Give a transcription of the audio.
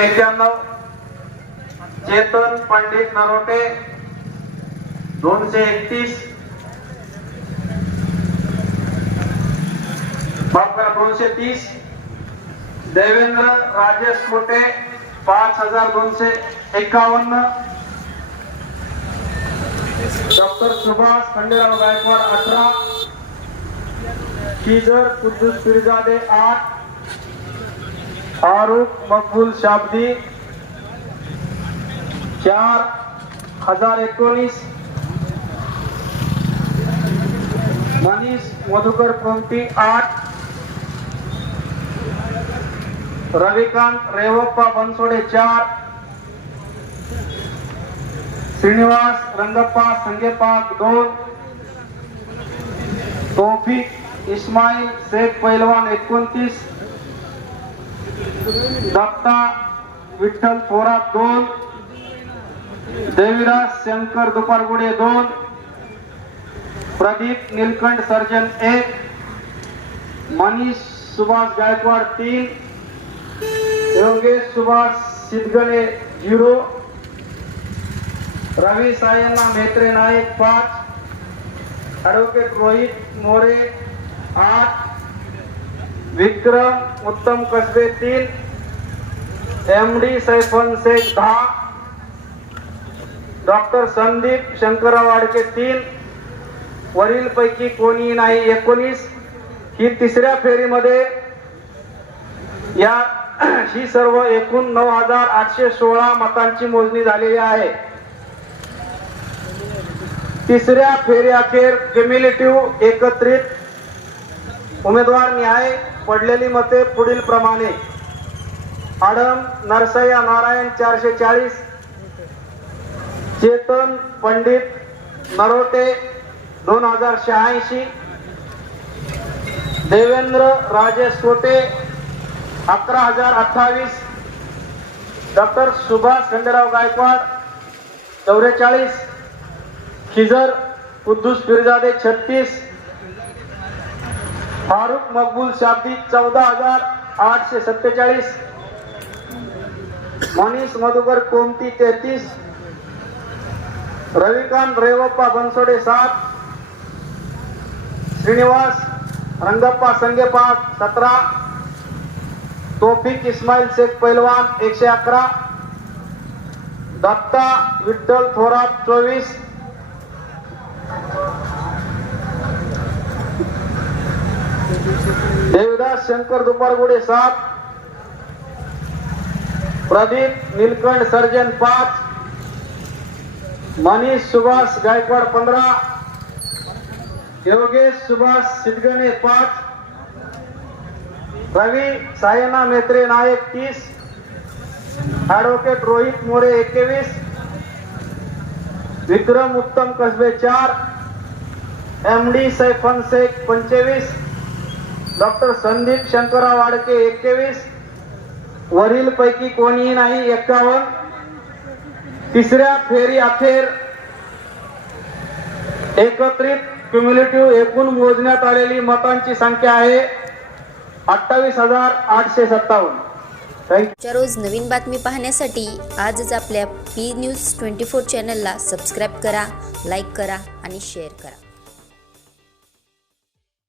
एक्क्याण्णव. चेतन पंडित नरोटे. दोनशे एकतीस. माफ दोनशे तीस. देवेंद्र राजेश कोटे पाच हजार दोनशे एकावन्न. डॉक्टर सुभाष खंडेराव गायकवाड अठरा. किजर कुद्दूस पिरजादे आठ. फारुख मकबूल शाब्दी चार हजार एकोणीस मनीष मधुकर कोमटी आठ रविकांत रेवप्पा बनसोडे चार श्रीनिवास रंगप्पा संगेपाक दोन तोफिक इस्माईल शेख पैलवान एकोणतीस दत्ता विठ्ठल थोरात दोन देवीराज शंकर दुपारगुडे दोन प्रदीप नीलकंठ सर्जन एक मनीष सुभाष गायकवाड तीन योगेश सुभाष सिद्धगणे झिरो रवी सायन्ना मेत्रे नाईक पाच ॲडव्होकेट रोहित मोरे आठ विक्रम उत्तम कसबे तीन एम डी सैफन शेख दहा डॉक्टर संदीप शंकरराव वाडके तीन वरील पैकी कोणी नाही एकोणीस. ही तिसऱ्या फेरीमध्ये या ही सर्व एकूण नऊ हजार आठशे सोळा मतांची मोजणी झालेली आहे. तिसऱ्या फेरी अखेर क्युम्युलेटिव्ह एकत्रित. उमेदवार न्याय पडलेली मते पुढील प्रमाणे आडम नरसय्या नारायण चारशे चाळीस चेतन पंडित नरोटे दोन हजार शहाऐंशी देवेंद्र राजेश कोटे अकरा हजार अठ्ठावीस डॉक्टर सुभाष खंडेराव गायकवाड चौवेचाळीस खिजर कुद्दूस फिरजादे छत्तीस फारुख मकबूल शाब्दी चौदा हजार आठशे सत्तेचाळीस मनीष मधुकर कोमती तेहतीस रविकांत रेवप्पा बनसोडे सात श्रीनिवास रंगप्पा संगेपाक सतरा तोफिक इस्माईल शेख पैलवान एकशे अकरा दत्ता विठ्ठल थोरात चोवीस देवदास शंकर दुपारगुडे सात प्रदीप नीलकंठ सर्जन पाच मनीष सुभाष गायकवाड पंधरा योगेश सुभाष सिद्धगणे पाच रवी सायना मेत्रे नायक तीस ॲडव्होकेट रोहित मोरे एकवीस विक्रम उत्तम कसबे चार एम डी सैफन शेख पंचवीस डॉक्टर संदीप शंकरराव वाडके एकवीस वरील पैकी कोणीही नाही एक्कावन्न. तिसऱ्या फेरी अखेर. एकत्रित क्युम्युलेटिव्ह एकूण मोजण्यात आलेली मतांची संख्या आहे अठ्ठावीस हजार आठशे सत्तावन्न. थँक्यू रोज नवीन बातमी पाहण्यासाठी आजच आपल्या पी न्यूज ट्वेंटी फोर चॅनलला सबस्क्राईब करा लाईक करा आणि शेअर करा.